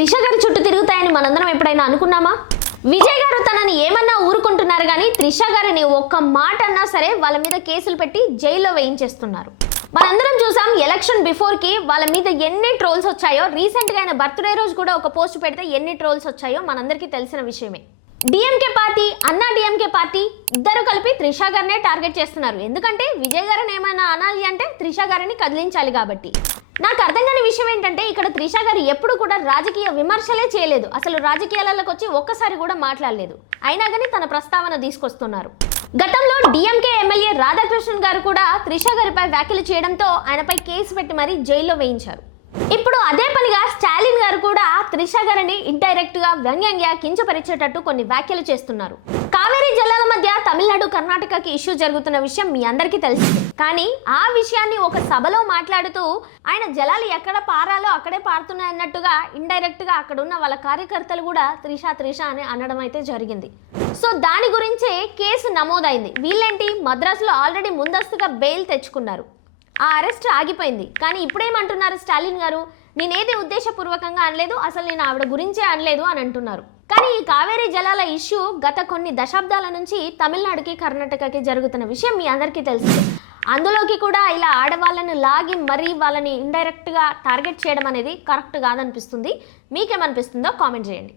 త్రిష గారి చుట్టూ తిరుగుతాయని మనందరం ఎప్పుడైనా అనుకున్నామా? విజయ్ గారు తనని ఏమన్నా ఊరుకుంటున్నారు కానీ త్రిష గారిని ఒక్క మాట అన్నా సరే వాళ్ళ మీద కేసులు పెట్టి జైల్లో వేయించేస్తున్నారు. మనందరం చూసాం ఎలక్షన్ బిఫోర్ కి వాళ్ళ మీద ఎన్ని ట్రోల్స్ వచ్చాయో. రీసెంట్ గా ఆయన బర్త్డే రోజు కూడా ఒక పోస్ట్ పెడితే ఎన్ని ట్రోల్స్ వచ్చాయో మనందరికీ తెలిసిన విషయమే. డిఎంకే పార్టీ, అన్నా డిఎంకే పార్టీ ఇద్దరు కలిపి త్రిష గారినే టార్గెట్ చేస్తున్నారు. ఎందుకంటే విజయ్ గారిని ఏమైనా అనాలి అంటే త్రిష గారిని కదిలించాలి కాబట్టి. నాకు అర్థం కాని విషయం ఏంటంటే ఇక్కడ త్రిష గారు ఎప్పుడు కూడా రాజకీయ విమర్శలే చేయలేదు. అసలు రాజకీయాలకు వచ్చి ఒక్కసారి కూడా మాట్లాడలేదు. అయినా కానీ తన ప్రస్తావన తీసుకొస్తున్నారు. గతంలో డిఎంకే ఎమ్మెల్యే రాధాకృష్ణన్ గారు కూడా త్రిష గారిపై వ్యాఖ్యలు చేయడంతో ఆయనపై కేసు పెట్టి మరీ జైల్లో వేయించారు. ఇప్పుడు అదే పనిగా స్టాలిన్ గారు కూడా త్రిష గారిని ఇండైరెక్ట్ గా వ్యంగ్యంగా కించపరిచేటట్టు కొన్ని వ్యాఖ్యలు చేస్తున్నారు. కావేరీ జలాల మధ్య తమిళనాడు కర్ణాటకకి ఇష్యూ జరుగుతున్న విషయం మీ అందరికీ తెలిసిందే. కానీ ఆ విషయాన్ని ఒక సభలో మాట్లాడుతూ ఆయన జలాలు ఎక్కడ పారాలో అక్కడే పారుతున్నాయి అన్నట్టుగా ఇండైరెక్ట్ గా అక్కడ ఉన్న వాళ్ళ కార్యకర్తలు కూడా త్రిష త్రిష అని అనడం అయితే జరిగింది. సో దాని గురించే కేసు నమోదైంది. వీళ్ళేంటి మద్రాసులో ఆల్రెడీ ముందస్తుగా బెయిల్ తెచ్చుకున్నారు. ఆ అరెస్ట్ ఆగిపోయింది. కానీ ఇప్పుడేమంటున్నారు స్టాలిన్ గారు, నేనేది ఉద్దేశపూర్వకంగా అనలేదు, అసలు నేను ఆవిడ గురించే అనలేదు అని అంటున్నారు. కానీ ఈ కావేరీ జలాల ఇష్యూ గత కొన్ని దశాబ్దాల నుంచి తమిళనాడుకి కర్ణాటకకి జరుగుతున్న విషయం మీ అందరికీ తెలుసు. అందులోకి కూడా ఇలా ఆడవాళ్ళను లాగి మరీ వాళ్ళని ఇండైరెక్ట్గా టార్గెట్ చేయడం అనేది కరెక్ట్ కాదనిపిస్తుంది. మీకేమనిపిస్తుందో కామెంట్ చేయండి.